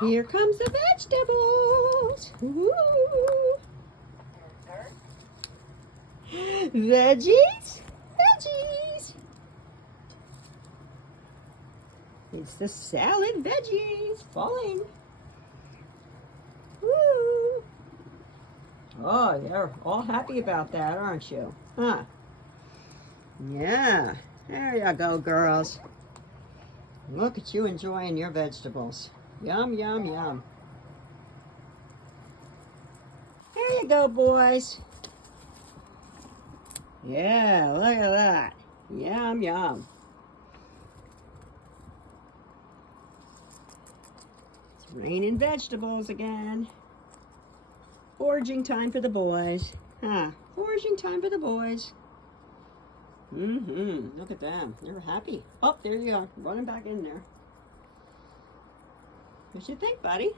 Here comes the vegetables. Woo. Veggies, veggies. It's the salad veggies falling. Woo. Oh, you're all happy about that, aren't you? Huh? Yeah. There you go, girls. Look at you enjoying your vegetables. Yum, yum, yum. There you go, boys. Yeah, look at that. Yum, yum. It's raining vegetables again. Foraging time for the boys. Huh, foraging time for the boys. Look at them. They're happy. Oh, there you are. Running back in there. What you think, buddy?